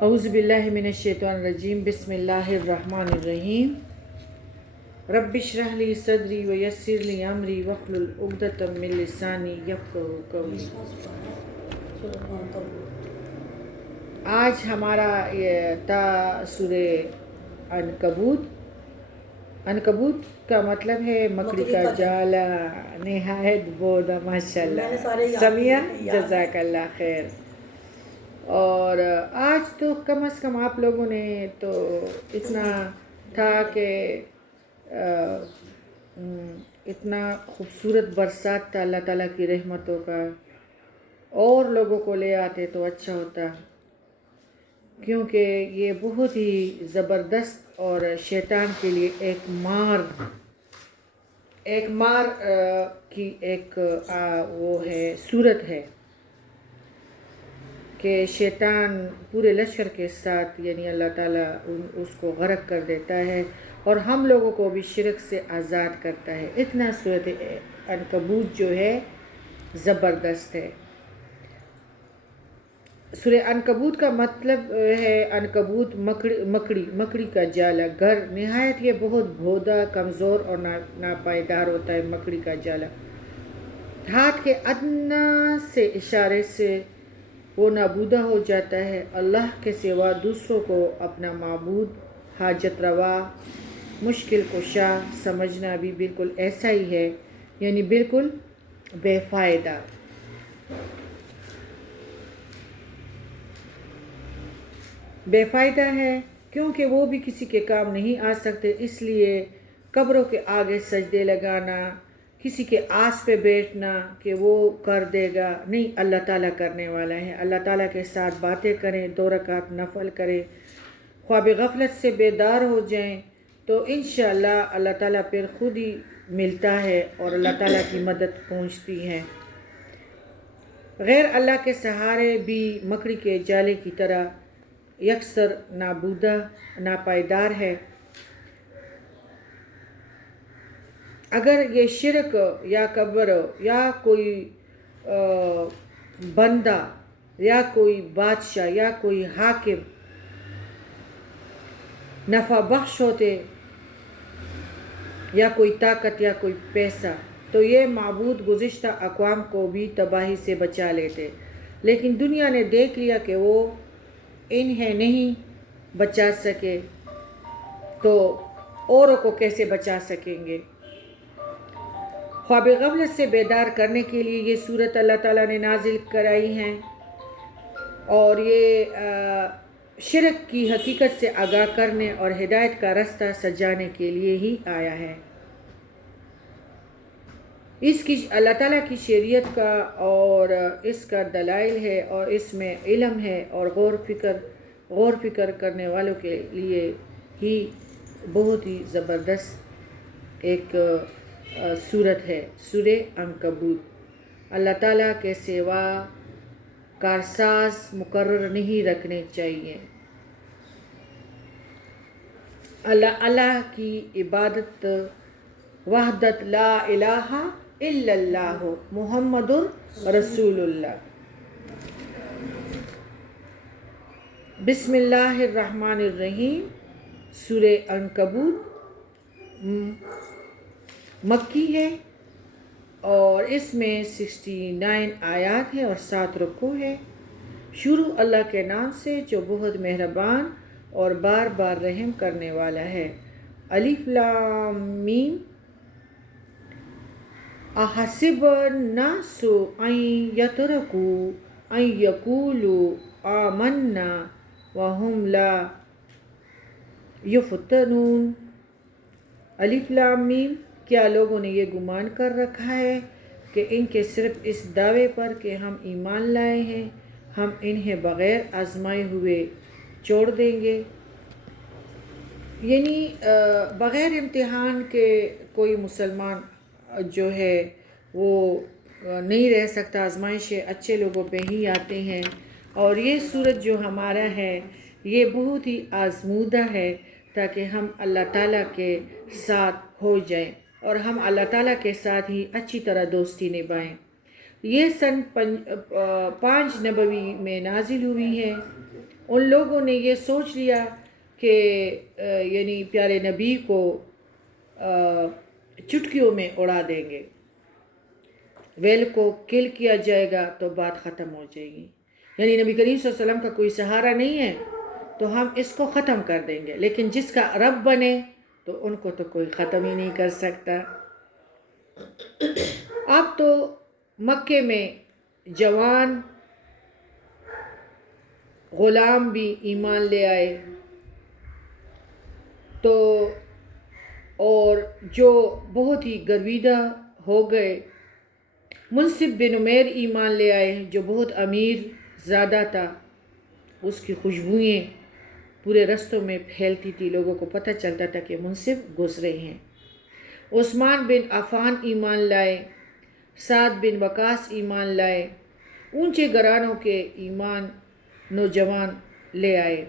اعوذ باللہ من الشیطان الرجیم بسم اللہ الرحمن الرحیم رب اشرح لی صدری ویسر لی امری واحلل عقدۃ من لسانی یفقہوا قولی۔ آج ہمارا یہ تا سورہ عنکبوت کا مطلب ہے مکڑی کا جالا، نہایت بودا، ماشاء اللہ سمیہ جزاک اللہ خیر۔ اور آج تو کم از کم آپ لوگوں نے تو اتنا تھا کہ اتنا خوبصورت برسات تھا اللہ تعالیٰ کی رحمتوں کا، اور لوگوں کو لے آتے تو اچھا ہوتا، کیونکہ یہ بہت ہی زبردست اور شیطان کے لیے ایک مار کی ایک وہ ہے صورت ہے کہ شیطان پورے لشکر کے ساتھ یعنی اللہ تعالیٰ اس کو غرق کر دیتا ہے اور ہم لوگوں کو بھی شرک سے آزاد کرتا ہے۔ اتنا صورت عنکبوت جو ہے زبردست ہے۔ سورہ عنکبوت کا مطلب ہے عنکبوت مکڑی کا جالا، گھر نہایت یہ بہت بھودا، کمزور اور ناپائیدار ہوتا ہے مکڑی کا جالا۔ ہاتھ کے ادنی سے اشارے سے وہ نابودا ہو جاتا ہے۔ اللہ کے سوا دوسروں کو اپنا معبود، حاجت روا، مشکل کشا سمجھنا بھی بالکل ایسا ہی ہے، یعنی بالکل بے فائدہ ہے، کیونکہ وہ بھی کسی کے کام نہیں آ سکتے۔ اس لیے قبروں کے آگے سجدے لگانا، کسی کے آس پہ بیٹھنا کہ وہ کر دے گا، نہیں، اللہ تعالیٰ کرنے والا ہے۔ اللہ تعالیٰ کے ساتھ باتیں کریں، 2 رکعت نفل کریں، خواب غفلت سے بیدار ہو جائیں تو انشاءاللہ اللہ تعالیٰ پھر خود ہی ملتا ہے اور اللہ تعالیٰ کی مدد پہنچتی ہے۔ غیر اللہ کے سہارے بھی مکڑی کے جالے کی طرح یکسر نابودا، ناپائیدار ہے۔ اگر یہ شرک یا قبر یا کوئی بندہ یا کوئی بادشاہ یا کوئی حاکم نفع بخش ہوتے یا کوئی طاقت یا کوئی پیسہ، تو یہ معبود گزشتہ اقوام کو بھی تباہی سے بچا لیتے، لیکن دنیا نے دیکھ لیا کہ وہ انہیں نہیں بچا سکے تو اوروں کو کیسے بچا سکیں گے۔ خواب غفلت سے بیدار کرنے کے لیے یہ صورت اللہ تعالیٰ نے نازل کرائی ہیں، اور یہ شرک کی حقیقت سے آگاہ کرنے اور ہدایت کا راستہ سجانے کے لیے ہی آیا ہے۔ اس کی اللہ تعالیٰ کی شریعت کا اور اس کا دلائل ہے، اور اس میں علم ہے، اور غور فکر کرنے والوں کے لیے ہی بہت ہی زبردست ایک صورت ہے سورہ عنکبوت۔ اللہ تعالیٰ کے سوا کارساز مقرر نہیں رکھنے چاہیے۔ اللہ کی عبادت، وحدت، لا الہ الا اللہ محمد رسول اللہ۔ بسم اللہ الرحمن الرحیم۔ سورہ عنکبوت مکی ہے اور اس میں 69 آیات ہیں اور 7 رکوع ہے۔ شروع اللہ کے نام سے جو بہت مہربان اور بار بار رحم کرنے والا ہے۔ الف لام میم۔ احسب الناس ان یترکوا ان یقولوا آمنا وهم لا یفتنون۔ الف لام میم۔ کیا لوگوں نے یہ گمان کر رکھا ہے کہ ان کے صرف اس دعوے پر کہ ہم ایمان لائے ہیں ہم انہیں بغیر آزمائے ہوئے چھوڑ دیں گے؟ یعنی بغیر امتحان کے کوئی مسلمان جو ہے وہ نہیں رہ سکتا، آزمائشیں اچھے لوگوں پہ ہی آتے ہیں، اور یہ صورت جو ہمارا ہے یہ بہت ہی آزمودہ ہے تاکہ ہم اللہ تعالیٰ کے ساتھ ہو جائیں اور ہم اللہ تعالیٰ کے ساتھ ہی اچھی طرح دوستی نبھائیں۔ یہ سن 5 نبوی میں نازل ہوئی ہے ان لوگوں نے یہ سوچ لیا کہ یعنی پیارے نبی کو چٹکیوں میں اڑا دیں گے، ویل کو کل کیا جائے گا تو بات ختم ہو جائے گی، یعنی نبی کریم صلی اللہ علیہ وسلم کا کوئی سہارا نہیں ہے تو ہم اس کو ختم کر دیں گے، لیکن جس کا رب بنے تو ان کو تو کوئی ختم ہی نہیں کر سکتا۔ اب تو مکے میں جوان غلام بھی ایمان لے آئے، تو اور جو بہت ہی گرویدہ ہو گئے، منصف بن عمیر ایمان لے آئے جو بہت امیر زادہ تھا، اس کی خوشبوئیں پورے رستوں میں پھیلتی تھی، لوگوں کو پتہ چلتا تھا کہ منصف گزرے ہیں۔ عثمان بن عفان ایمان لائے، سعد بن وقاص ایمان لائے، اونچے گھرانوں کے ایمان نوجوان لے آئے۔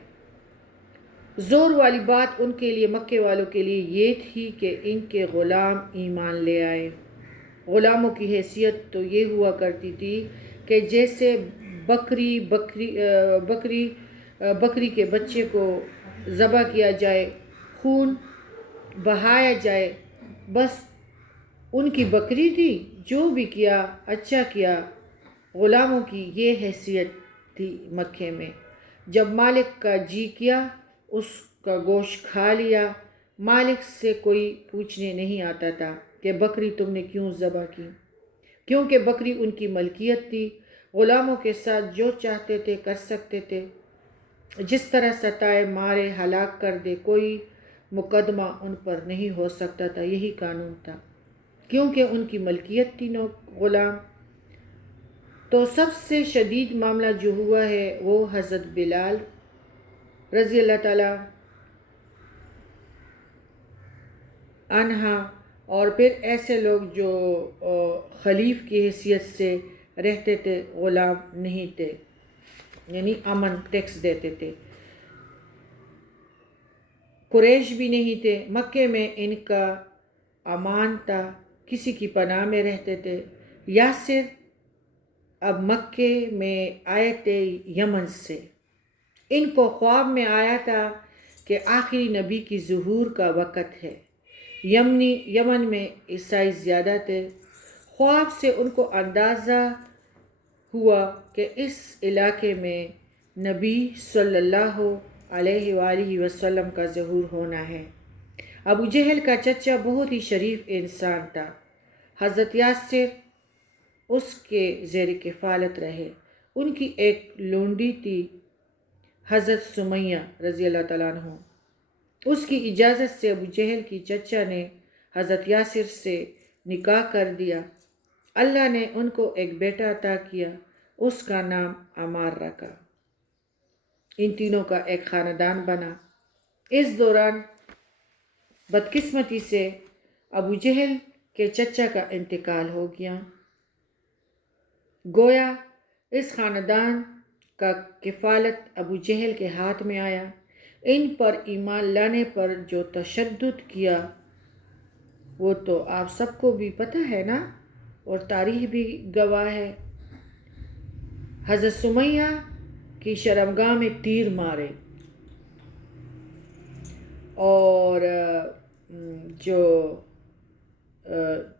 زور والی بات ان کے لیے، مکے والوں کے لیے یہ تھی کہ ان کے غلام ایمان لے آئے۔ غلاموں کی حیثیت تو یہ ہوا کرتی تھی کہ جیسے بکری کے بچے کو ذبح کیا جائے، خون بہایا جائے، بس ان کی بکری تھی، جو بھی کیا اچھا کیا۔ غلاموں کی یہ حیثیت تھی مکے میں، جب مالک کا جی کیا اس کا گوشت کھا لیا، مالک سے کوئی پوچھنے نہیں آتا تھا کہ بکری تم نے کیوں ذبح کی، کیونکہ بکری ان کی ملکیت تھی۔ غلاموں کے ساتھ جو چاہتے تھے کر سکتے تھے، جس طرح ستائے مارے ہلاک کر دے، کوئی مقدمہ ان پر نہیں ہو سکتا تھا، یہی قانون تھا، کیونکہ ان کی ملکیت تھی غلام۔ تو سب سے شدید معاملہ جو ہوا ہے وہ حضرت بلال رضی اللہ تعالیٰ عنہ، اور پھر ایسے لوگ جو خلیف کی حیثیت سے رہتے تھے، غلام نہیں تھے، یعنی امن ٹیکس دیتے تھے۔ قریش بھی نہیں تھے، مکے میں ان کا امان تھا، کسی کی پناہ میں رہتے تھے۔ یاسر اب مکے میں آئے تھے یمن سے، ان کو خواب میں آیا تھا کہ آخری نبی کی ظہور کا وقت ہے۔ یمن میں عیسائی زیادہ تھے، خواب سے ان کو اندازہ ہوا کہ اس علاقے میں نبی صلی اللہ علیہ وآلہ وسلم کا ظہور ہونا ہے۔ ابو جہل کا چچا بہت ہی شریف انسان تھا، حضرت یاسر اس کے زیر کفالت رہے۔ ان کی ایک لونڈی تھی حضرت سمیہ رضی اللہ تعالیٰ عنہ، اس کی اجازت سے ابو جہل کی چچا نے حضرت یاسر سے نکاح کر دیا۔ اللہ نے ان کو ایک بیٹا عطا کیا، اس کا نام عمار رکھا۔ ان تینوں کا ایک خاندان بنا۔ اس دوران بدقسمتی سے ابو جہل کے چچا کا انتقال ہو گیا، گویا اس خاندان کا کفالت ابو جہل کے ہاتھ میں آیا۔ ان پر ایمان لانے پر جو تشدد کیا وہ تو آپ سب کو بھی پتہ ہے نا، اور تاریخ بھی گواہ ہے۔ حضرت سمیہ کی شرمگاہ میں تیر مارے، اور جو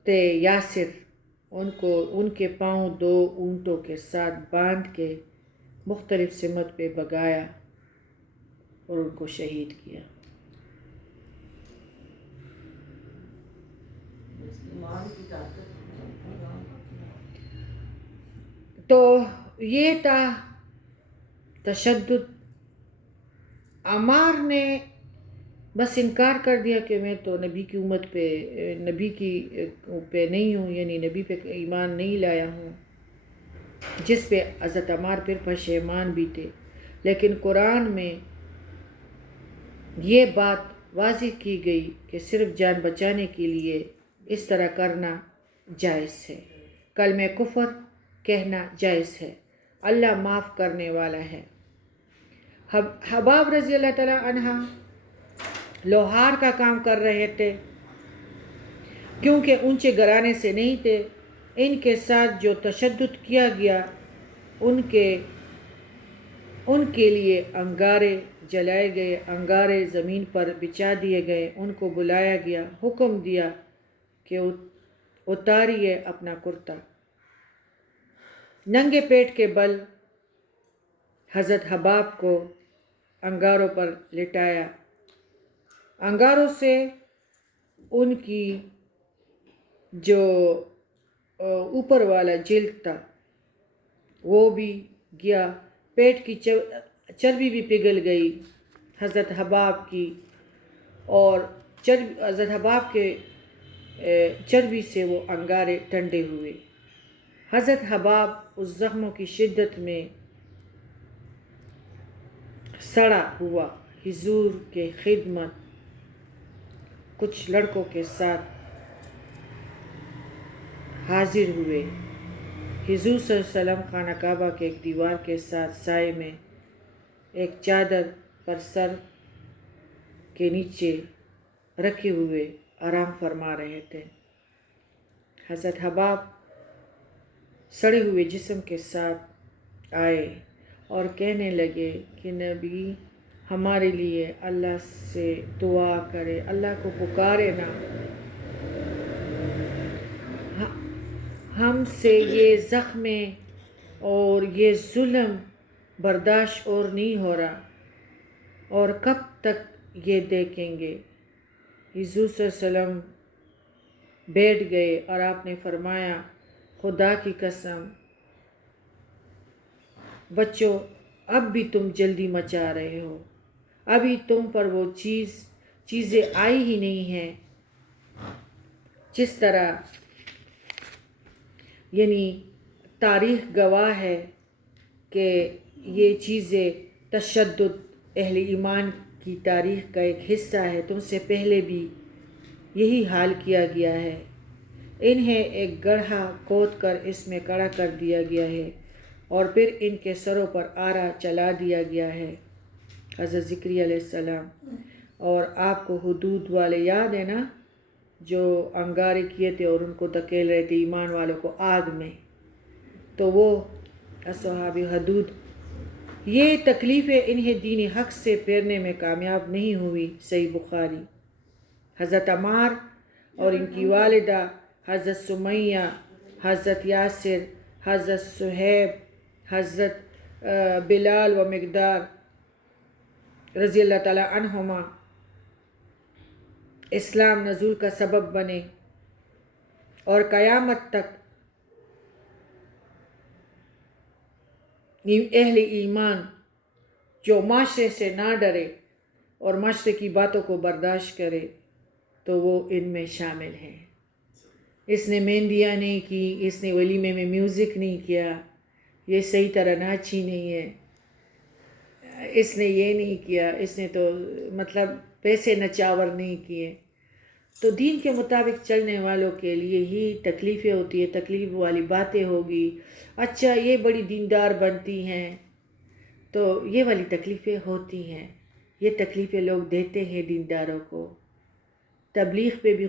تھے یاسر ان کے پاؤں 2 اونٹوں کے ساتھ باندھ کے مختلف سمت پہ بگایا اور ان کو شہید کیا۔ تو یہ تھا تشدد۔ عمار نے بس انکار کر دیا کہ میں تو نبی کی امت پہ نہیں ہوں، یعنی نبی پہ ایمان نہیں لایا ہوں، جس پہ حضرت عمار پھر پشیمان بھی تھے۔ لیکن قرآن میں یہ بات واضح کی گئی کہ صرف جان بچانے کے لیے اس طرح کرنا جائز ہے، کلمہ کفر کہنا جائز ہے، اللہ معاف کرنے والا ہے۔ حباب رضی اللہ تعالیٰ عنہ لوہار کا کام کر رہے تھے، کیونکہ اونچے گھرانے سے نہیں تھے۔ ان کے ساتھ جو تشدد کیا گیا ان کے لیے انگارے جلائے گئے، انگارے زمین پر بچھا دیے گئے، ان کو بلایا گیا، حکم دیا کہ اتاریے اپنا کرتا۔ ننگے پیٹ کے بل حضرت حباب کو انگاروں پر لٹایا، انگاروں سے ان کی جو اوپر والا جلد تھا وہ بھی گیا، پیٹ کی چربی بھی پگھل گئی حضرت حباب کی، اور حضرت حباب کے چربی سے وہ انگارے ٹھنڈے ہوئے۔ حضرت حباب اس زخموں کی شدت میں سڑا ہوا حضور کے خدمت کچھ لڑکوں کے ساتھ حاضر ہوئے۔ حضور صلی اللہ علیہ وسلم خانہ کعبہ کے ایک دیوار کے ساتھ سائے میں ایک چادر پر سر کے نیچے رکھے ہوئے آرام فرما رہے تھے۔ حضرت حباب سڑے ہوئے جسم کے ساتھ آئے اور کہنے لگے کہ نبی ہمارے لیے اللہ سے دعا کرے، اللہ کو پکارے نا، ہم سے یہ زخمیں اور یہ ظلم برداشت اور نہیں ہو رہا، اور کب تک یہ دیکھیں گے۔ حضور صلی اللہ علیہ وسلم بیٹھ گئے اور آپ نے فرمایا، خدا کی قسم بچوں، اب بھی تم جلدی مچا رہے ہو، ابھی تم پر وہ چیزیں آئی ہی نہیں ہیں جس طرح یعنی تاریخ گواہ ہے کہ یہ چیزیں تشدد اہل ایمان کی تاریخ کا ایک حصہ ہے، تم سے پہلے بھی یہی حال کیا گیا ہے، انہیں ایک گڑھا کھود کر اس میں کھڑا کر دیا گیا ہے اور پھر ان کے سروں پر آرا چلا دیا گیا ہے۔ حضرت زکریا علیہ السلام، اور آپ کو حدود والے یاد ہے نا، جو انگارے کیے تھے اور ان کو دھکیل رہے تھے ایمان والوں کو آگ میں، تو وہ اصحاب حدود، یہ تکلیفیں انہیں دین حق سے پھیرنے میں کامیاب نہیں ہوئی۔ صحیح بخاری۔ حضرت عمار اور ان کی والدہ حضرت سمیہ، حضرت یاسر، حضرت صہیب، حضرت بلال و مقدار رضی اللہ تعالی عنہما اسلام نزول کا سبب بنے، اور قیامت تک اہل ایمان جو معاشرے سے نہ ڈرے اور معاشرے کی باتوں کو برداشت کرے تو وہ ان میں شامل ہیں۔ اس نے مہندیاں نہیں کی، اس نے ولیمے میں میوزک نہیں کیا، یہ صحیح طرح ناچی نہیں ہے، اس نے یہ نہیں کیا، اس نے تو مطلب پیسے نچاور نہیں کیے۔ تو دین کے مطابق چلنے والوں کے لیے ہی تکلیفیں ہوتی ہیں، تکلیف والی باتیں ہوگی۔ اچھا یہ بڑی دیندار بنتی ہیں تو یہ والی تکلیفیں ہوتی ہیں، یہ تکلیفیں لوگ دیتے ہیں دینداروں کو، تبلیغ پہ بھی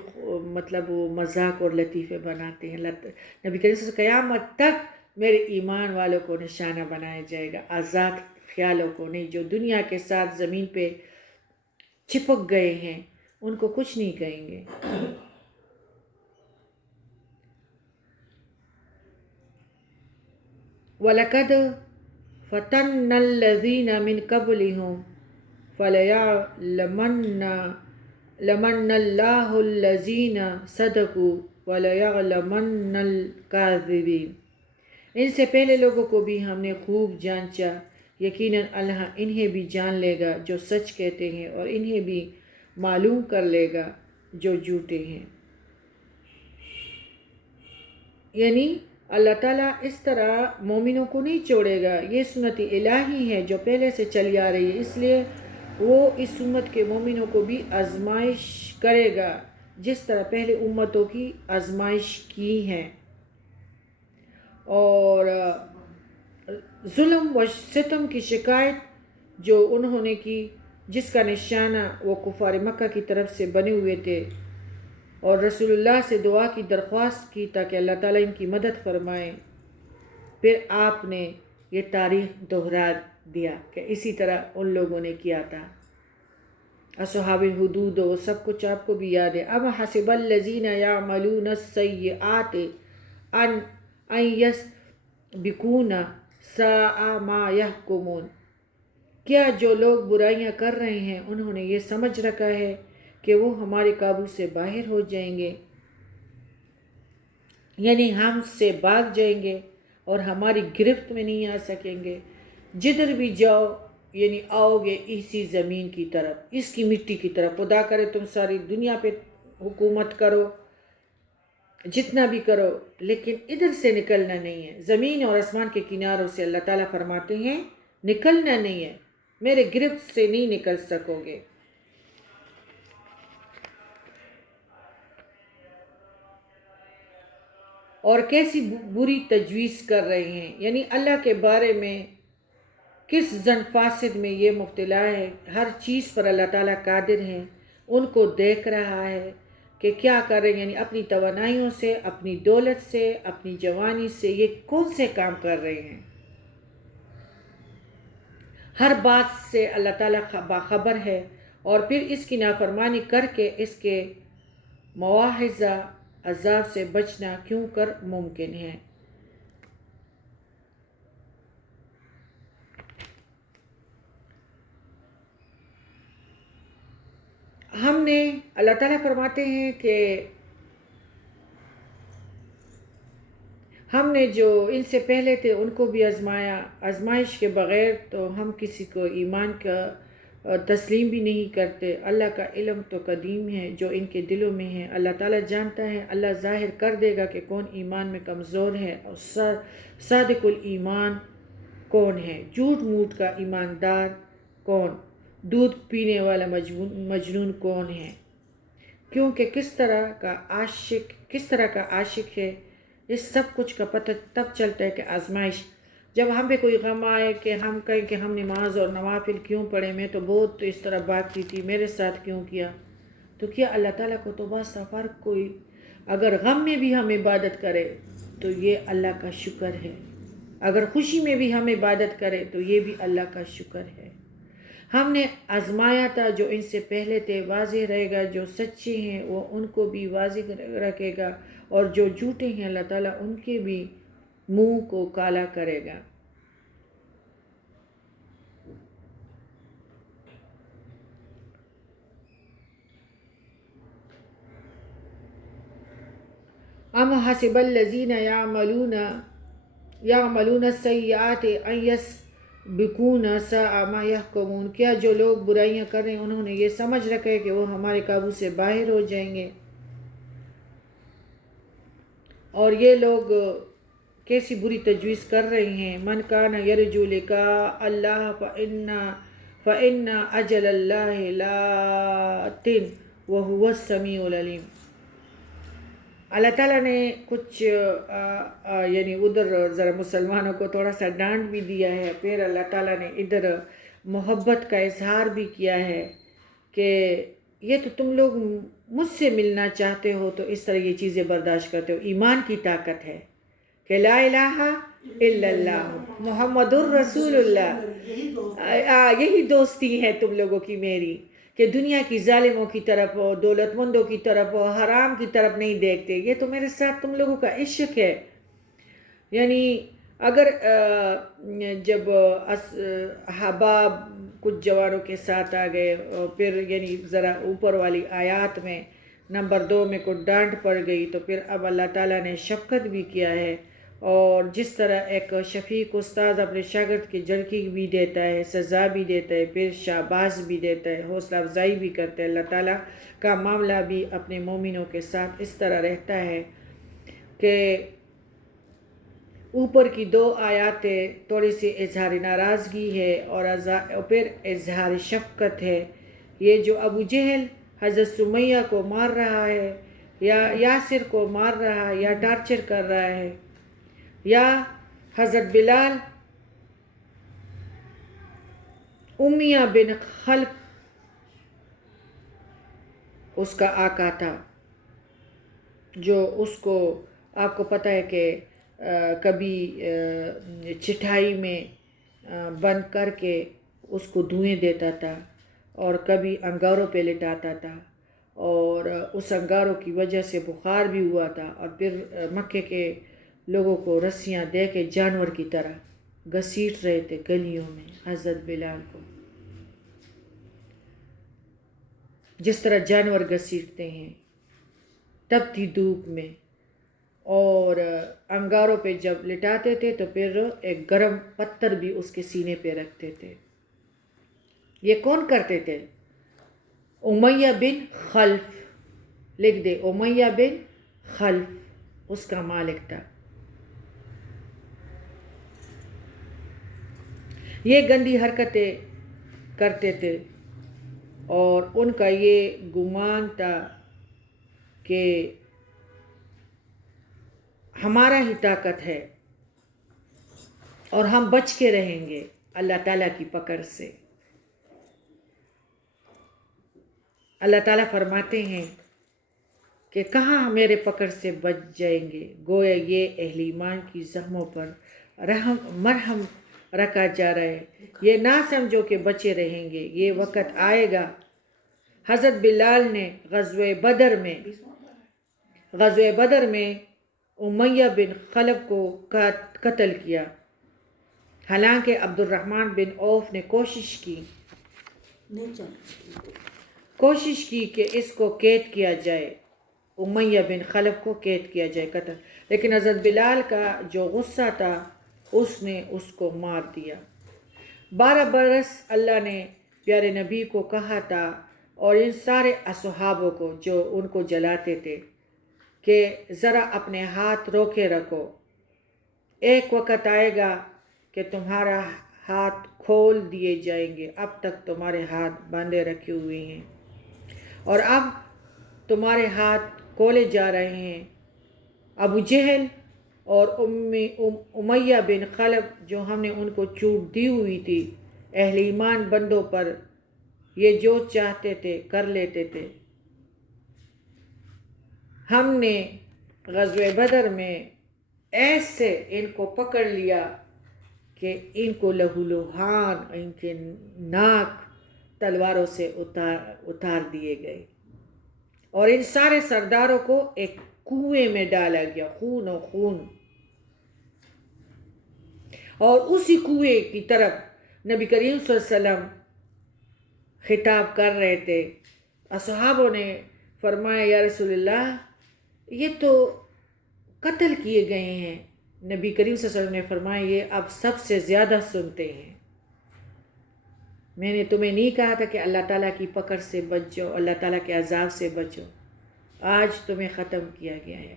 مطلب وہ مذاق اور لطیفے بناتے ہیں۔ نبی کریم صلی اللہ علیہ وسلم، قیامت تک میرے ایمان والوں کو نشانہ بنایا جائے گا، آزاد خیالوں کو نہیں، جو دنیا کے ساتھ زمین پہ چپک گئے ہیں ان کو کچھ نہیں کہیں گے۔ وَلَقَدْ فَتَنَّا الَّذِينَ مِن قَبْلِهُمْ فَلَيَعْلَمَنَّ اللَّهُ الَّذِينَ صَدَقُوا وَلَيَعْلَمَنَّ الْكَاذِبِينَ۔ ان سے پہلے لوگوں کو بھی ہم نے خوب جانچا، یقیناً اللہ انہیں بھی جان لے گا جو سچ کہتے ہیں، اور انہیں بھی معلوم کر لے گا جو جھوٹے ہیں۔ یعنی اللہ تعالیٰ اس طرح مومنوں کو نہیں چھوڑے گا، یہ سنت الہی ہے جو پہلے سے چلی آ رہی ہے، اس لیے وہ اس امت کے مومنوں کو بھی آزمائش کرے گا جس طرح پہلے امتوں کی آزمائش کی ہے۔ اور ظلم و ستم کی شکایت جو انہوں نے کی، جس کا نشانہ وہ کفار مکہ کی طرف سے بنے ہوئے تھے، اور رسول اللہ سے دعا کی درخواست کی تاکہ اللہ تعالیٰ ان کی مدد فرمائے، پھر آپ نے یہ تاریخ دہرا دیا کہ اسی طرح ان لوگوں نے کیا تھا۔ اصحاب الحدود وہ سب کچھ آپ کو بھی یاد ہے۔ ام حسب الذین یعملون السیئات ان یسبقون ساء ما یحکمون، کیا جو لوگ برائیاں کر رہے ہیں انہوں نے یہ سمجھ رکھا ہے کہ وہ ہمارے قابو سے باہر ہو جائیں گے، یعنی ہم سے بھاگ جائیں گے اور ہماری گرفت میں نہیں آ سکیں گے۔ جدھر بھی جاؤ یعنی آؤ گے اسی زمین کی طرف، اس کی مٹی کی طرف۔ خدا کرے تم ساری دنیا پہ حکومت کرو، جتنا بھی کرو، لیکن ادھر سے نکلنا نہیں ہے۔ زمین اور آسمان کے کناروں سے اللہ تعالیٰ فرماتے ہیں نکلنا نہیں ہے، میرے گرفت سے نہیں نکل سکو گے۔ اور کیسی بری تجویز کر رہے ہیں، یعنی اللہ کے بارے میں کس زن فاسد میں یہ مبتلا ہے۔ ہر چیز پر اللہ تعالیٰ قادر ہے، ان کو دیکھ رہا ہے کہ کیا کریں، یعنی اپنی توانائیوں سے، اپنی دولت سے، اپنی جوانی سے یہ کون سے کام کر رہے ہیں۔ ہر بات سے اللہ تعالیٰ باخبر ہے، اور پھر اس کی نافرمانی کر کے اس کے مواخذہ عذاب سے بچنا کیوں کر ممکن ہے۔ ہم نے اللہ تعالیٰ فرماتے ہیں کہ ہم نے جو ان سے پہلے تھے ان کو بھی آزمایا، آزمائش کے بغیر تو ہم کسی کو ایمان کا تسلیم بھی نہیں کرتے۔ اللہ کا علم تو قدیم ہے جو ان کے دلوں میں ہے، اللہ تعالیٰ جانتا ہے۔ اللہ ظاہر کر دے گا کہ کون ایمان میں کمزور ہے اور صادق الایمان کون ہے، جھوٹ موٹ کا ایماندار کون، دودھ پینے والا مجنون کون ہے۔ کیونکہ کس طرح کا عاشق ہے، اس سب کچھ کا پتہ تب چلتا ہے کہ آزمائش، جب ہم پہ کوئی غم آئے کہ ہم کہیں کہ ہم نماز اور نوافل کیوں پڑھے، میں تو بہت اس طرح بھاگتی تھی، میرے ساتھ کیوں کیا، تو کیا اللہ تعالیٰ کو تو بس فرق کوئی، اگر غم میں بھی ہم عبادت کرے تو یہ اللہ کا شکر ہے، اگر خوشی میں بھی ہم عبادت کرے تو یہ بھی اللہ کا شکر ہے۔ ہم نے آزمایا تھا جو ان سے پہلے تھے، واضح رہے گا، جو سچے ہیں وہ ان کو بھی واضح رکھے گا، اور جو جھوٹے ہیں اللہ تعالیٰ ان کے بھی منہ کو کالا کرے گا۔ ام حسب الذین یعملون السیئات ان یسبقون ساء ما یحکمون، کیا جو لوگ برائیاں کر رہے ہیں انہوں نے یہ سمجھ رکھا ہے کہ وہ ہمارے قابو سے باہر ہو جائیں گے۔ اور یہ لوگ کیسی بری تجویز کر رہے ہیں۔ من کان یرجو لقاء اللہ فإن اجل اللہ لآت وہو السمیع العلیم۔ اللہ تعالیٰ نے کچھ یعنی ادھر ذرا مسلمانوں کو تھوڑا سا ڈانٹ بھی دیا ہے، پھر اللہ تعالیٰ نے ادھر محبت کا اظہار بھی کیا ہے کہ یہ تو تم لوگ مجھ سے ملنا چاہتے ہو تو اس طرح یہ چیزیں برداشت کرتے ہو۔ ایمان کی طاقت ہے کہ لا الہ الا اللہ محمد الرسول اللہ، یہی دوستی ہے تم لوگوں کی میری، کہ دنیا کی ظالموں کی طرف ہو، دولت مندوں کی طرف ہو، حرام کی طرف نہیں دیکھتے۔ یہ تو میرے ساتھ تم لوگوں کا عشق ہے۔ یعنی اگر جب احباب کچھ جوانوں کے ساتھ آ گئے اور پھر یعنی ذرا اوپر والی آیات میں نمبر 2 میں کوئی ڈانٹ پڑ گئی تو پھر اب اللہ تعالیٰ نے شفقت بھی کیا ہے، اور جس طرح ایک شفیق استاذ اپنے شاگرد کی جھڑکی بھی دیتا ہے، سزا بھی دیتا ہے، پھر شاباش بھی دیتا ہے، حوصلہ افزائی بھی کرتا ہے، اللہ تعالیٰ کا معاملہ بھی اپنے مومنوں کے ساتھ اس طرح رہتا ہے کہ اوپر کی 2 آیاتیں تھوڑی سی اظہار ناراضگی ہے اور پھر اظہار شفقت ہے۔ یہ جو ابو جہل حضرت سمیہ کو مار رہا ہے، یا یاسر کو مار رہا ہے، یا ٹارچر کر رہا ہے، یا حضرت بلال امیہ بن خلق اس کا آقا تھا، جو اس کو آپ کو پتہ ہے کہ کبھی چٹائی میں بند کر کے اس کو دھوئیں دیتا تھا اور کبھی انگاروں پہ لٹاتا تھا، اور اس انگاروں کی وجہ سے بخار بھی ہوا تھا، اور پھر مکے کے لوگوں کو رسیاں دے کے جانور کی طرح گھسیٹ رہے تھے گلیوں میں حضرت بلال کو، جس طرح جانور گھسیٹتے ہیں تپتی دھوپ میں، اور انگاروں پہ جب لٹاتے تھے تو پھر ایک گرم پتھر بھی اس کے سینے پہ رکھتے تھے۔ یہ کون کرتے تھے؟ امیہ بن خلف، لکھ دے، امیہ بن خلف اس کا مالک تھا۔ یہ گندی حرکتیں کرتے تھے، اور ان کا یہ گمان تھا کہ ہمارا ہی طاقت ہے اور ہم بچ کے رہیں گے اللہ تعالیٰ کی پکڑ سے۔ اللہ تعالیٰ فرماتے ہیں کہ کہاں میرے پکڑ سے بچ جائیں گے، گویا یہ اہل ایمان کی زخموں پر مرہم رکھا جا رہا ہے، یہ نہ سمجھو کہ بچے رہیں گے، یہ وقت آئے گا۔ حضرت بلال نے غزوہ بدر میں امیہ بن خلف کو قتل کیا، حالانکہ عبد الرحمن بن عوف نے کوشش کی کہ اس کو قید کیا جائے، امیہ بن خلف کو قید کیا جائے، قتل، لیکن حضرت بلال کا جو غصہ تھا اس نے اس کو مار دیا۔ 12 برس اللہ نے پیارے نبی کو کہا تھا اور ان سارے اصحابوں کو جو ان کو جلاتے تھے کہ ذرا اپنے ہاتھ روکے رکھو، ایک وقت آئے گا کہ تمہارا ہاتھ کھول دیے جائیں گے، اب تک تمہارے ہاتھ باندھے رکھے ہوئے ہیں اور اب تمہارے ہاتھ کھولے جا رہے ہیں۔ ابو جہل اور امیہ بن خلف جو ہم نے ان کو چھوٹ دی ہوئی تھی، اہل ایمان بندوں پر یہ جو چاہتے تھے کر لیتے تھے۔ ہم نے غزوہ بدر میں ایسے ان کو پکڑ لیا کہ ان کو لہو لہان، ان کے ناک تلواروں سے اتار دیے گئے، اور ان سارے سرداروں کو ایک کنویں میں ڈالا گیا، خون و خون، اور اسی کنویں کی طرف نبی کریم صلی اللہ علیہ وسلم خطاب کر رہے تھے۔ اصحابوں نے فرمایا یا رسول اللہ یہ تو قتل کیے گئے ہیں۔ نبی کریم صلی اللہ علیہ وسلم نے فرمایا یہ اب سب سے زیادہ سنتے ہیں، میں نے تمہیں نہیں کہا تھا کہ اللہ تعالیٰ کی پکڑ سے بچ جاؤ، اللہ تعالیٰ کے عذاب سے بچو، آج تمہیں ختم کیا گیا ہے۔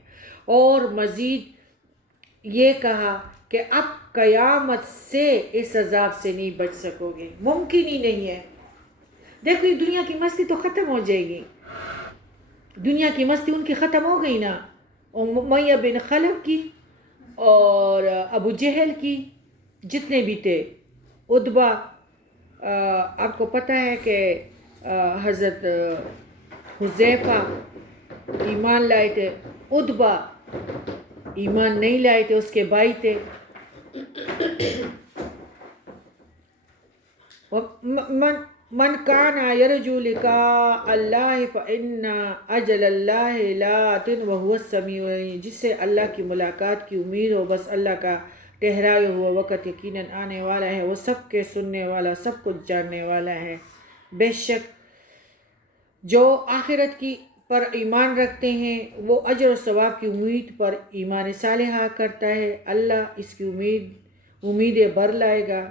اور مزید یہ کہا کہ اب قیامت سے اس عذاب سے نہیں بچ سکو گے، ممکن ہی نہیں ہے۔ دیکھو یہ دنیا کی مستی تو ختم ہو جائے گی، دنیا کی مستی ان کی ختم ہو گئی نا، امیہ بن خلف کی اور ابو جہل کی، جتنے بھی تھے، عتبہ، آپ کو پتہ ہے کہ حضرت حذیفہ ایمان لائے تھے، عتبہ ایمان نہیں لائے تھے، اس کے بھائی تھے۔ من کان یرجو لقاء اللہ فإن اجل اللہ لآت وہو السمیع العلیم، جس سے اللہ کی ملاقات کی امید ہو، بس اللہ کا ٹھہرایا ہوا وقت یقیناً آنے والا ہے، وہ سب کے سننے والا، سب کچھ جاننے والا ہے۔ بے شک جو آخرت کی پر ایمان رکھتے ہیں وہ اجر و ثواب کی امید پر ایمان صالحہ کرتا ہے، اللہ اس کی امیدیں بر لائے گا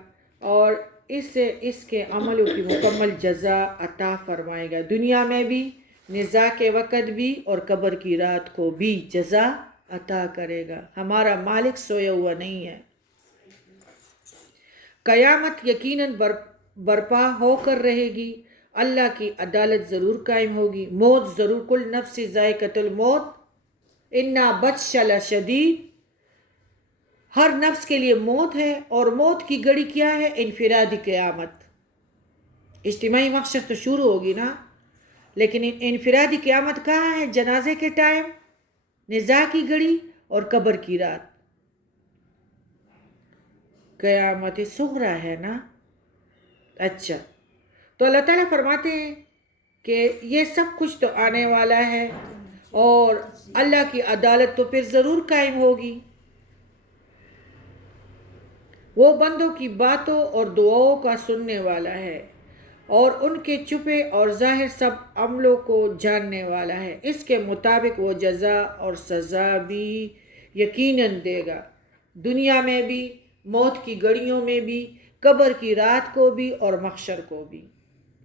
اور اس سے اس کے عملوں کی مکمل جزا عطا فرمائے گا، دنیا میں بھی، نزاع کے وقت بھی، اور قبر کی رات کو بھی جزا عطا کرے گا۔ ہمارا مالک سویا ہوا نہیں ہے۔ قیامت یقیناً برپا ہو کر رہے گی، اللہ کی عدالت ضرور قائم ہوگی، موت ضرور، کل نفس ذائقۃ الموت، انا بطش لشدید، ہر نفس کے لیے موت ہے، اور موت کی گھڑی کیا ہے؟ انفرادی قیامت۔ اجتماعی محشر تو شروع ہوگی نا، لیکن انفرادی قیامت کہاں ہے؟ جنازے کے ٹائم، نزاع کی گھڑی اور قبر کی رات۔ قیامت صغریٰ ہے نا. اچھا، تو اللہ تعالیٰ فرماتے ہیں کہ یہ سب کچھ تو آنے والا ہے اور اللہ کی عدالت تو پھر ضرور قائم ہوگی. وہ بندوں کی باتوں اور دعاؤں کا سننے والا ہے اور ان کے چھپے اور ظاہر سب عملوں کو جاننے والا ہے. اس کے مطابق وہ جزا اور سزا بھی یقیناً دے گا، دنیا میں بھی، موت کی گھڑیوں میں بھی، قبر کی رات کو بھی اور محشر کو بھی.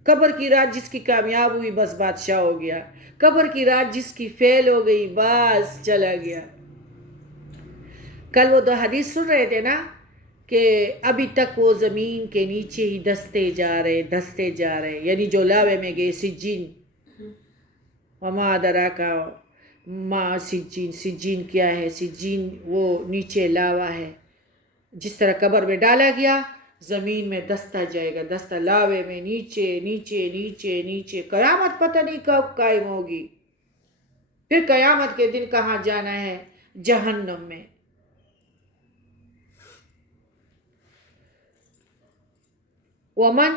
قبر کی رات جس کی کامیاب ہوئی بس بادشاہ ہو گیا، قبر کی رات جس کی فیل ہو گئی بس چلا گیا. کل وہ 2 حدیث سن رہے تھے نا کہ ابھی تک وہ زمین کے نیچے ہی دستے جا رہے، یعنی جو لاوے میں گئے. سجین، وما ادراک ما سجین. سجین کیا ہے؟ سجین وہ نیچے لاوا ہے. جس طرح قبر میں ڈالا گیا زمین میں دستا جائے گا، دستا لاوے میں نیچے نیچے نیچے نیچے. قیامت پتہ نہیں کب قائم ہوگی. پھر قیامت کے دن کہاں جانا ہے؟ جہنم میں. ومن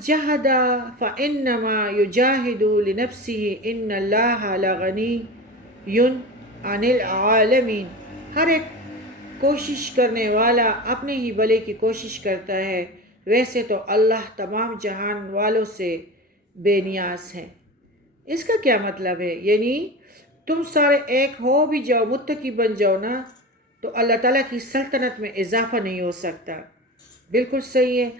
جہد فإنما يجاهد لنفسه إن الله لغني عن العالمين. ہر ایک کوشش کرنے والا اپنے ہی بھلے کی کوشش کرتا ہے، ویسے تو اللہ تمام جہان والوں سے بے نیاز ہے. اس کا کیا مطلب ہے؟ یعنی تم سارے ایک ہو بھی جاؤ، متقی بن جاؤ نا، تو اللہ تعالیٰ کی سلطنت میں اضافہ نہیں ہو سکتا. بالکل صحیح ہے.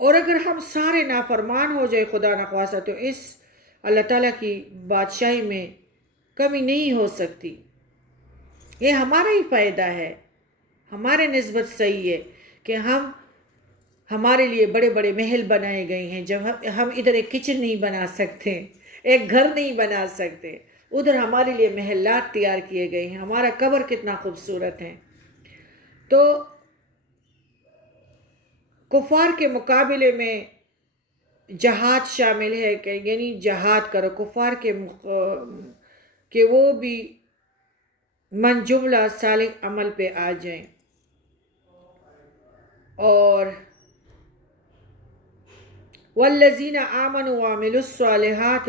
اور اگر ہم سارے نافرمان ہو جائے خدا نخواستہ تو اس اللہ تعالیٰ کی بادشاہی میں کمی نہیں ہو سکتی. یہ ہمارا ہی فائدہ ہے، ہمارے نسبت صحیح ہے کہ ہمارے لیے بڑے بڑے محل بنائے گئے ہیں. جب ہم ادھر ایک کچن نہیں بنا سکتے، ایک گھر نہیں بنا سکتے، ادھر ہمارے لیے محلات تیار کیے گئے ہیں. ہمارا قبر کتنا خوبصورت ہے. تو کفار کے مقابلے میں جہاد شامل ہے کہ یعنی جہاد کرو کفار کہ وہ بھی من جملہ صالح عمل پہ آ جائیں. اور والذین آمنوا وعملوا الصالحات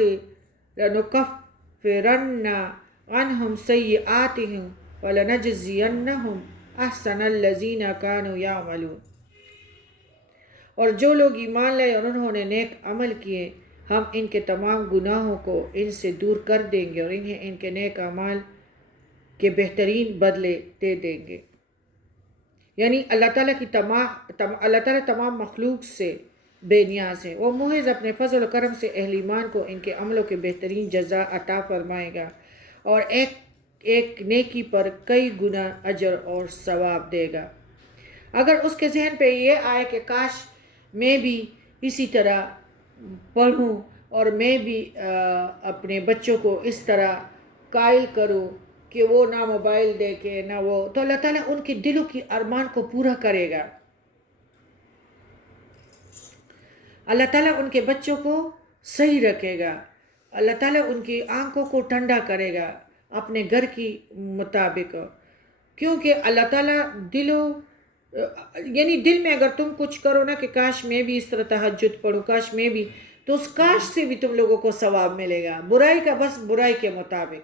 لنکفرن عنہم سیئاتہم ولنجزینہم احسن الذین کانوا یعملون. اور جو لوگ ایمان لائے اور انہوں نے نیک عمل کیے، ہم ان کے تمام گناہوں کو ان سے دور کر دیں گے اور انہیں ان کے نیک اعمال کے بہترین بدلے دے دیں گے. یعنی اللہ تعالیٰ تمام مخلوق سے بے نیاز ہے. وہ محض اپنے فضل و کرم سے اہل ایمان کو ان کے عملوں کے بہترین جزا عطا فرمائے گا اور ایک نیکی پر کئی گنا اجر اور ثواب دے گا. اگر اس کے ذہن پہ یہ آئے کہ کاش میں بھی اسی طرح پڑھوں اور میں بھی اپنے بچوں کو اس طرح قائل کروں کہ وہ نہ موبائل دیکھے نہ وہ، تو اللہ تعالیٰ ان کے دلوں کی ارمان کو پورا کرے گا. اللہ تعالیٰ ان کے بچوں کو صحیح رکھے گا. اللہ تعالیٰ ان کی آنکھوں کو ٹھنڈا کرے گا اپنے گھر کی مطابق. کیونکہ اللہ تعالیٰ یعنی دل میں اگر تم کچھ کرو نا کہ کاش میں بھی اس طرح تہجد پڑھوں، کاش میں بھی، تو اس کاش سے بھی تم لوگوں کو ثواب ملے گا. برائی کا بس برائی کے مطابق.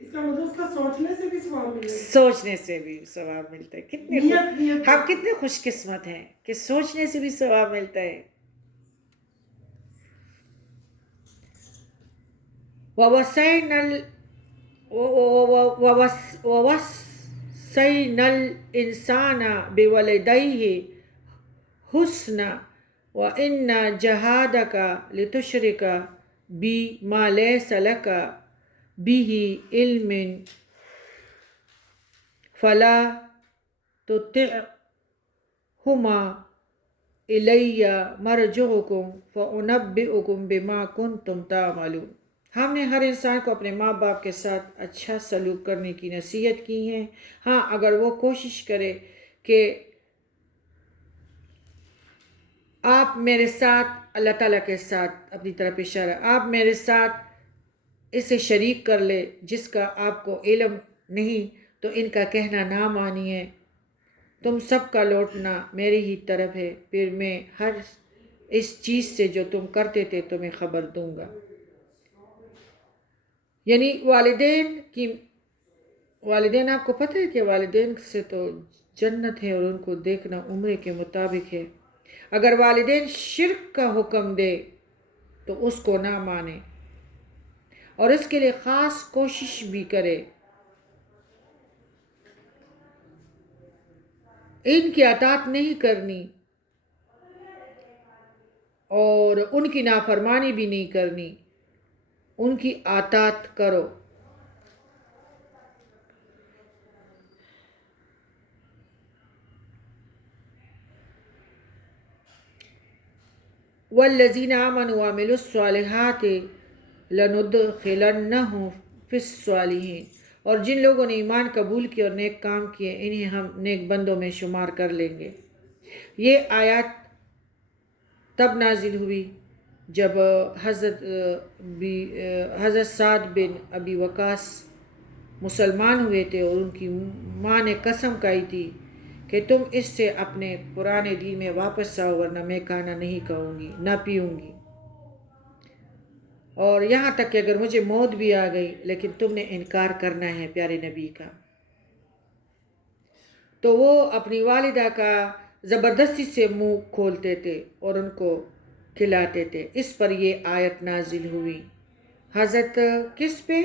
اس کا مطلب اس کا سوچنے سے بھی ثواب ملے گا. سوچنے سے بھی ثواب ملتا ہے. ہم کتنے خوش قسمت ہیں کہ سوچنے سے بھی ثواب ملتا ہے. وَوَصَّيْنَا الْإِنسَانَ بِوَالِدَيْهِ حُسْنًا وَإِنْ جَاهَدَاكَ لِتُشْرِكَ بِي مَا لَيْسَ لَكَ بِهِ عِلْمٌ فَلَا تُطِعْهُمَا إِلَيَّ مَرْجِعُكُمْ فَأُنَبِّئُكُمْ بِمَا كُنْتُمْ تَعْمَلُونَ. ہم نے ہر انسان کو اپنے ماں باپ کے ساتھ اچھا سلوک کرنے کی نصیحت کی ہے. ہاں اگر وہ کوشش کرے کہ آپ میرے ساتھ، اللہ تعالیٰ کے ساتھ اپنی طرف اشارہ، آپ میرے ساتھ اسے شریک کر لے جس کا آپ کو علم نہیں تو ان کا کہنا نہ مانیے، تم سب کا لوٹنا میری ہی طرف ہے، پھر میں ہر اس چیز سے جو تم کرتے تھے تمہیں خبر دوں گا۔ یعنی والدین آپ کو پتہ ہے کہ والدین سے تو جنت ہے اور ان کو دیکھنا عمرے کے مطابق ہے۔ اگر والدین شرک کا حکم دے تو اس کو نہ مانے اور اس کے لیے خاص کوشش بھی کرے، ان کی اطاعت نہیں کرنی اور ان کی نافرمانی بھی نہیں کرنی، ان کی اطاعت کرو۔ والذین آمنوا وعملوا الصالحات لندخلنہم فی الصالحین، اور جن لوگوں نے ایمان قبول کیا اور نیک کام کیے انہیں ہم نیک بندوں میں شمار کر لیں گے۔ یہ آیات تب نازل ہوئی جب حضرت سعد بن ابی وقاص مسلمان ہوئے تھے اور ان کی ماں نے قسم کھائی تھی کہ تم اس سے اپنے پرانے دین میں واپس آؤ ورنہ میں کھانا نہیں کھاؤں گی نہ پیوں گی، اور یہاں تک کہ اگر مجھے موت بھی آ گئی لیکن تم نے انکار کرنا ہے پیارے نبی کا۔ تو وہ اپنی والدہ کا زبردستی سے منہ کھولتے تھے اور ان کو کھلاتے تھے۔ اس پر یہ آیت نازل ہوئی، حضرت کس پہ؟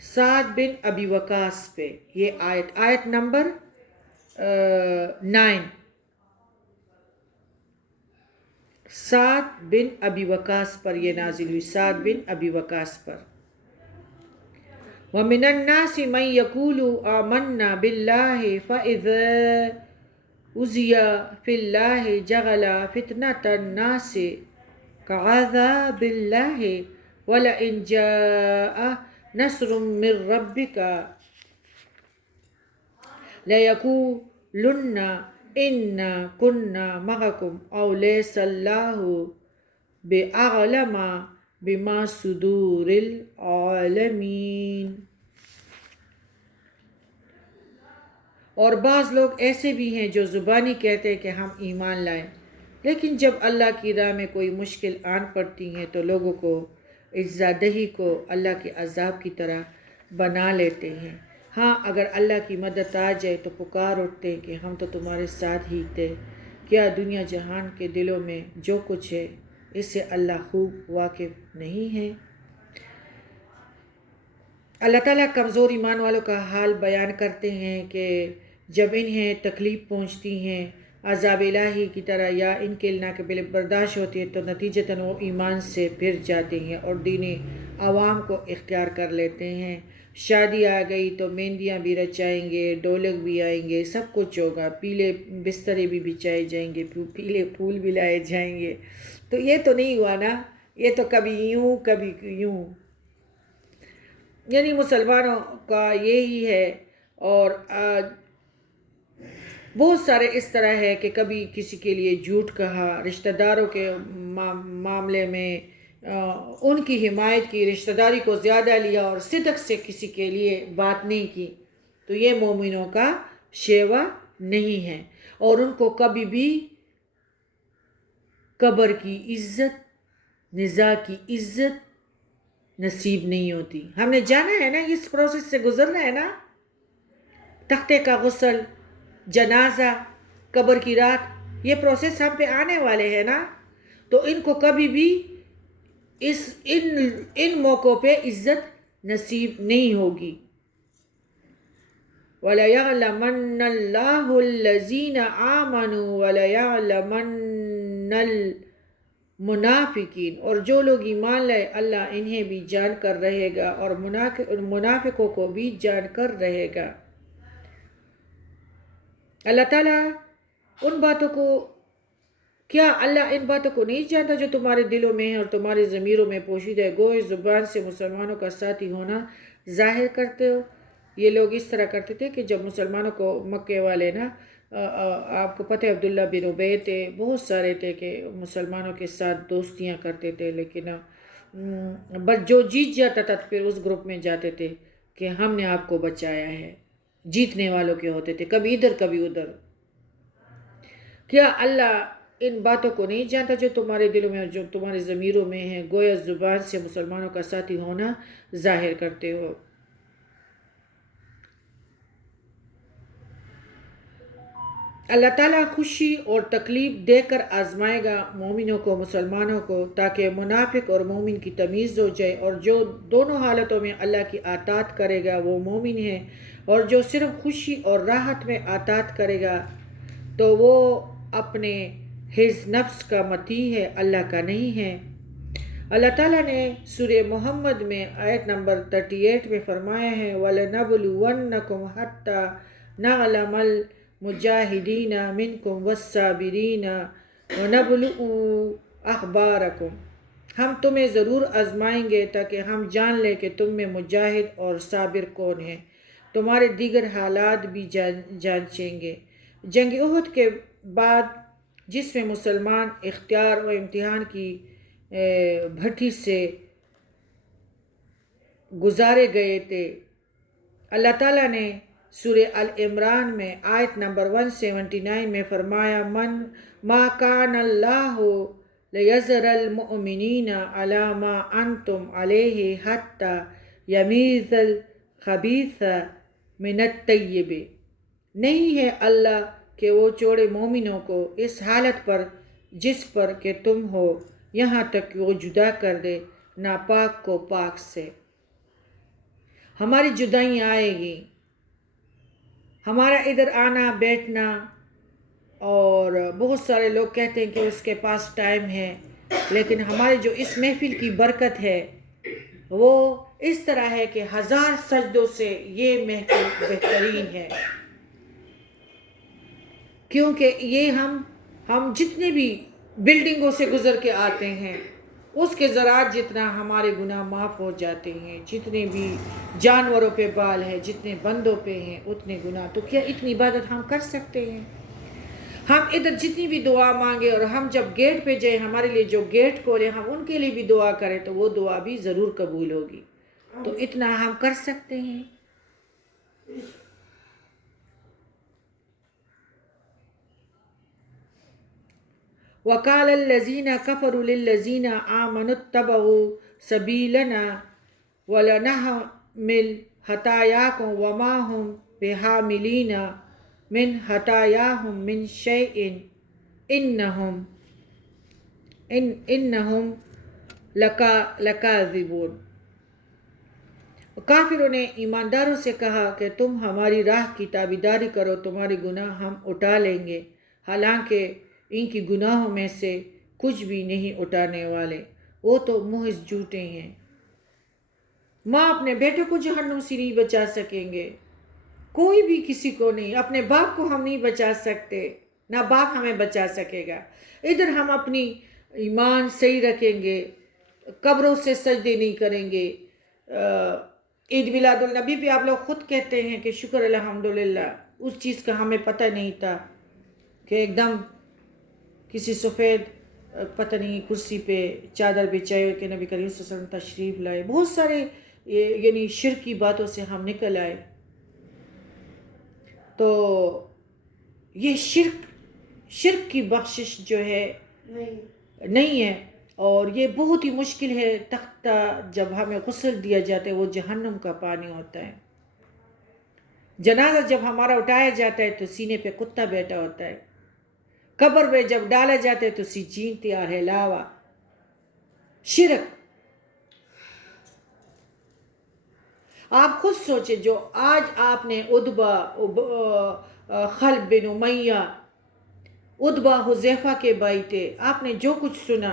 سعد بن ابی وقاص پہ۔ یہ آیت نمبر 9، سعد بن ابی وقاص پر یہ نازل ہوئی، سعد بن ابی وقاص پر۔ وَمِنَ النَّاسِ مَن يَقُولُ آمَنَّا بِاللَّهِ فَإِذَا أُوذِيَ فِي اللَّهِ جَعَلَ فِتْنَةَ النَّاسِ كَعَذَابِ اللَّهِ وَلَئِنْ جَاءَ نَصْرٌ مِّن رَّبِّكَ لَيَقُولُنَّ إِنَّا كُنَّا مَعَكُمْ أَوْ لَيْسَ اللَّهُ بِأَعْلَمَ بِمَا صُدُورِ الْعَالَمِينَ۔ اور بعض لوگ ایسے بھی ہیں جو زبانی کہتے ہیں کہ ہم ایمان لائیں، لیکن جب اللہ کی راہ میں کوئی مشکل آن پڑتی ہیں تو لوگوں کو اجزا دہی کو اللہ کے عذاب کی طرح بنا لیتے ہیں۔ ہاں اگر اللہ کی مدد آ جائے تو پکار اٹھتے ہیں کہ ہم تو تمہارے ساتھ ہی تھے۔ کیا دنیا جہان کے دلوں میں جو کچھ ہے اس سے اللہ خوب واقف نہیں ہے؟ اللہ تعالیٰ کمزور ایمان والوں کا حال بیان کرتے ہیں کہ جب انہیں تکلیف پہنچتی ہیں عذاب الہی کی طرح یا ان کے ناقابل برداشت ہوتی ہے تو نتیجتاً وہ ایمان سے پھر جاتے ہیں اور دین عوام کو اختیار کر لیتے ہیں۔ شادی آ گئی تو مہندیاں بھی رچائیں گے، ڈھولک بھی آئیں گے، سب کچھ ہوگا، پیلے بسترے بھی بچھائے جائیں گے، پیلے پھول بھی لائے جائیں گے۔ تو یہ تو نہیں ہوا نا، یہ تو کبھی یوں کبھی یوں، یعنی مسلمانوں کا یہی ہے۔ اور بہت سارے اس طرح ہے کہ کبھی کسی کے لیے جھوٹ کہا، رشتہ داروں کے معاملے میں ان کی حمایت کی، رشتہ داری کو زیادہ لیا اور صدق سے کسی کے لیے بات نہیں کی، تو یہ مومنوں کا شیوا نہیں ہے، اور ان کو کبھی بھی قبر کی عزت، نزاع کی عزت نصیب نہیں ہوتی۔ ہم نے جانا ہے نا، اس پروسیس سے گزرنا ہے نا، تختے کا غسل، جنازہ، قبر کی رات، یہ پروسیس ہم پہ آنے والے ہیں نا، تو ان کو کبھی بھی ان موقعوں پہ عزت نصیب نہیں ہوگی۔ وَلَيَعْلَمَنَّ اللَّهُ الَّذِينَ آمَنُوا وَلَيَعْلَمَنَّ الْمُنَافِقِينَ، اور جو لوگ ایمان لائے اللہ انہیں بھی جان کر رہے گا اور منافقوں کو بھی جان کر رہے گا۔ اللہ تعالیٰ کیا اللہ ان باتوں کو نہیں جانتا جو تمہارے دلوں میں ہیں اور تمہارے ضمیروں میں پوشیدہ ہے؟ گوئے زبان سے مسلمانوں کا ساتھی ہونا ظاہر کرتے ہو۔ یہ لوگ اس طرح کرتے تھے کہ جب مسلمانوں کو مکے والے نا آپ کو پتہ ہے عبداللہ بن ابی تھے، بہت سارے تھے کہ مسلمانوں کے ساتھ دوستیاں کرتے تھے، لیکن بس جو جیت جاتا تھا پھر اس گروپ میں جاتے تھے کہ ہم نے آپ کو بچایا ہے، جیتنے والوں کے ہوتے تھے، کبھی ادھر کبھی ادھر۔ کیا اللہ ان باتوں کو نہیں جانتا جو تمہارے دلوں میں اور جو تمہارے ضمیروں میں ہیں؟ گویا زبان سے مسلمانوں کا ساتھی ہونا ظاہر کرتے ہو۔ اللہ تعالیٰ خوشی اور تکلیف دے کر آزمائے گا مومنوں کو، مسلمانوں کو، تاکہ منافق اور مومن کی تمیز ہو جائے، اور جو دونوں حالتوں میں اللہ کی اطاعت کرے گا وہ مومن ہے، اور جو صرف خوشی اور راحت میں اطاعت کرے گا تو وہ اپنے حظ نفس کا مطیع ہے، اللہ کا نہیں ہے۔ اللہ تعالیٰ نے سورہ محمد میں آیت نمبر 38 میں فرمایا ہے وَلَنَبْلُوَنَّكُمْ حَتَّى نَعْلَمَ الْمُجَاهِدِينَ مِنْكُمْ وَالصَّابِرِينَ وَنَبْلُوَ أَخْبَارَكُمْ۔ ہم تمہیں ضرور آزمائیں گے تاکہ ہم جان لیں کہ تم میں مجاہد اور صابر کون ہیں، تمہارے دیگر حالات بھی جانچیں گے۔ جنگ احد کے بعد جس میں مسلمان اختیار و امتحان کی بھٹی سے گزارے گئے تھے، اللہ تعالیٰ نے سورہ العمران میں آیت نمبر 179 میں فرمایا ما کان اللہ لیذر المؤمنین علی ما انتم علیہ حتی یمیز الخبیث من الطیب۔ نہیں ہے اللہ کہ وہ چھوڑے مومنوں کو اس حالت پر جس پر کہ تم ہو، یہاں تک کہ وہ جدا کر دے ناپاک کو پاک سے۔ ہماری جدائیاں آئے گی، ہمارا ادھر آنا بیٹھنا، اور بہت سارے لوگ کہتے ہیں کہ اس کے پاس ٹائم ہے، لیکن ہمارے جو اس محفل کی برکت ہے وہ اس طرح ہے کہ 1000 سجدوں سے یہ محفل بہترین ہے، کیونکہ یہ ہم جتنے بھی بلڈنگوں سے گزر کے آتے ہیں اس کے ذرات جتنا ہمارے گناہ معاف ہو جاتے ہیں، جتنے بھی جانوروں پہ بال ہے، جتنے بندوں پہ ہیں اتنے گناہ، تو کیا اتنی عبادت ہم کر سکتے ہیں؟ ہم ادھر جتنی بھی دعا مانگے اور ہم جب گیٹ پہ جائیں ہمارے لیے جو گیٹ کھولے ہم ان کے لیے بھی دعا کریں تو وہ دعا بھی ضرور قبول ہوگی، تو اتنا ہم کر سکتے ہیں۔ وَقَالَ الَّذِينَ كَفَرُوا لِلَّذِينَ آمَنُوا اتَّبَعُوا سَبِيلَنَا وَلَنَحْمِلْ خَطَايَاكُمْ وَمَا هُمْ بِحَامِلِينَ مِنْ خَطَايَاهُمْ مِنْ شَيْءٍ إِنَّهُمْ لَكَاذِبُونَ۔ کافروں نے ایمانداروں سے کہا کہ تم ہماری راہ کی تابعداری کرو، تمہارے گناہ ہم اٹھا لیں گے، حالانکہ ان کی گناہوں میں سے کچھ بھی نہیں اٹھانے والے، وہ تو محض جھوٹے ہیں۔ ماں اپنے بیٹے کو جہنم سے نہیں بچا سکیں گے، کوئی بھی کسی کو نہیں، اپنے باپ کو ہم نہیں بچا سکتے، نہ باپ ہمیں بچا سکے گا۔ ادھر ہم اپنی ایمان صحیح رکھیں گے، قبروں سے سجدے نہیں کریں گے۔ عید میلاد النبی پہ آپ لوگ خود کہتے ہیں کہ شکر الحمدللہ، اس چیز کا ہمیں پتہ نہیں تھا کہ ایک دم کسی سفید پتہ نہیں کرسی پہ چادر بچھائے کہ نبی کریم صلی اللہ علیہ وسلم تشریف لائے، بہت سارے یعنی شرک کی باتوں سے ہم نکل آئے۔ تو یہ شرک کی بخشش جو ہے نہیں ہے، اور یہ بہت ہی مشکل ہے۔ تختہ جب ہمیں غسل دیا جاتا ہے وہ جہنم کا پانی ہوتا ہے، جنازہ جب ہمارا اٹھایا جاتا ہے تو سینے پہ کتا بیٹھا ہوتا ہے، قبر میں جب ڈالا جاتا ہے تو سجین تیار ہے، لاوا شرک۔ آپ خود سوچیں، جو آج آپ نے ادبا خلف بن امیہ، ادبا حذیفہ کے بھائی تھے، آپ نے جو کچھ سنا،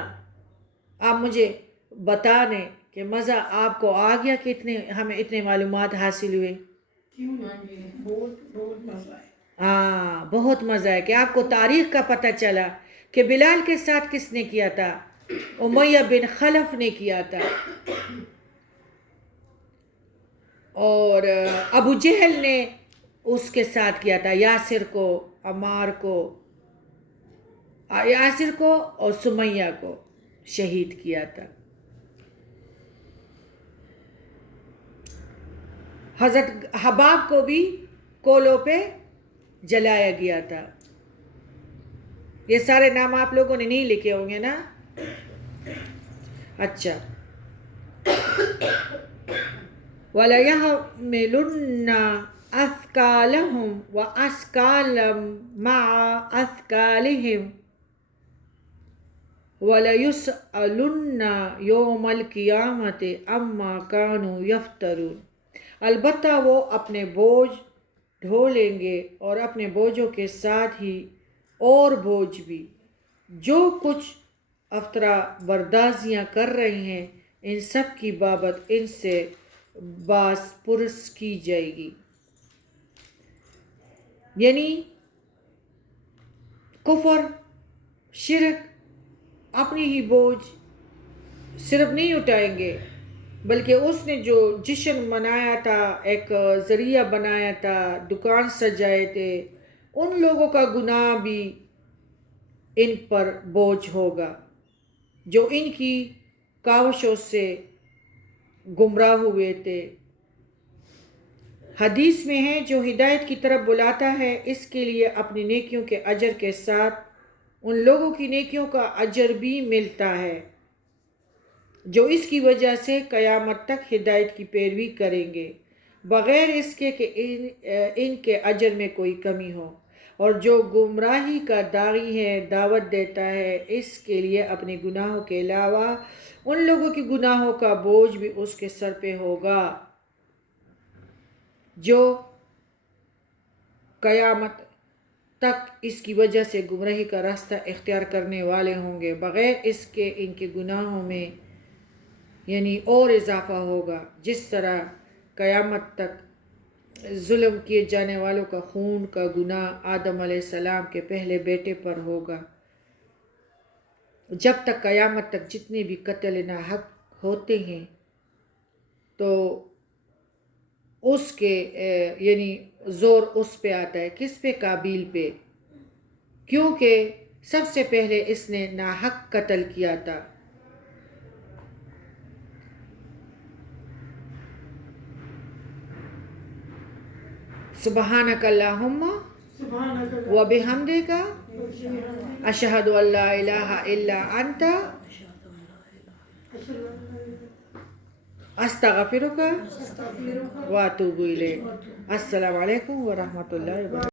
آپ مجھے بتا دیں کہ مزہ آپ کو آ گیا کہ ہمیں اتنے معلومات حاصل ہوئے؟ بہت مزہ ہے۔ ہاں، بہت مزہ ہے کہ آپ کو تاریخ کا پتہ چلا کہ بلال کے ساتھ کس نے کیا تھا، امیہ بن خلف نے کیا تھا، اور ابو جہل نے اس کے ساتھ کیا تھا، یاسر کو عمار کو، یاسر کو اور سمیہ کو شہید کیا تھا۔ حضرت حباب کو بھی کولوں پہ جلایا گیا تھا۔ یہ سارے نام آپ لوگوں نے نہیں لکھے ہوں گے نا؟ اچھا، وَلَيَحْمِلُنَّ أَثْقَالَهُمْ وَأَثْقَالًا مَعَ أَثْقَالِهِمْ وَلَيُسْأَلُنَّ يَوْمَ الْقِيَامَةِ عَمَّا كَانُوا يَفْتَرُونَ، البتہ وہ اپنے بوجھ ڈھو لیں گے اور اپنے بوجھوں کے ساتھ ہی اور بوجھ بھی، جو کچھ افطرا بردازیاں کر رہے ہیں ان سب کی بابت ان سے باز پرس کی جائے گی۔ یعنی کفر، شرک، اپنی ہی بوجھ صرف نہیں اٹھائیں گے، بلکہ اس نے جو جشن منایا تھا، ایک ذریعہ بنایا تھا، دکان سجائے تھے، ان لوگوں کا گناہ بھی ان پر بوجھ ہوگا جو ان کی کاوشوں سے گمراہ ہوئے تھے۔ حدیث میں ہے جو ہدایت کی طرف بلاتا ہے اس کے لیے اپنی نیکیوں کے اجر کے ساتھ ان لوگوں کی نیکیوں کا اجر بھی ملتا ہے جو اس کی وجہ سے قیامت تک ہدایت کی پیروی کریں گے بغیر اس کے کہ ان کے اجر میں کوئی کمی ہو، اور جو گمراہی کا داعی ہے دعوت دیتا ہے اس کے لیے اپنے گناہوں کے علاوہ ان لوگوں کے گناہوں کا بوجھ بھی اس کے سر پہ ہوگا جو قیامت تک اس کی وجہ سے گمراہی کا راستہ اختیار کرنے والے ہوں گے، بغیر اس کے ان کے گناہوں میں یعنی اور اضافہ ہوگا، جس طرح قیامت تک ظلم کیے جانے والوں کا خون کا گناہ آدم علیہ السلام کے پہلے بیٹے پر ہوگا۔ جب تک قیامت تک جتنے بھی قتل ناحق ہوتے ہیں تو اس کے یعنی زور اس پہ آتا ہے، کس پہ؟ قابیل پہ، کیونکہ سب سے پہلے اس نے ناحق قتل کیا تھا۔ سبحانک اللہم وبحمدک اشہد ان لا الہ الا انت استغفرک واتوب الیک۔ السلام علیکم ورحمۃ اللہ وبرکاتہ۔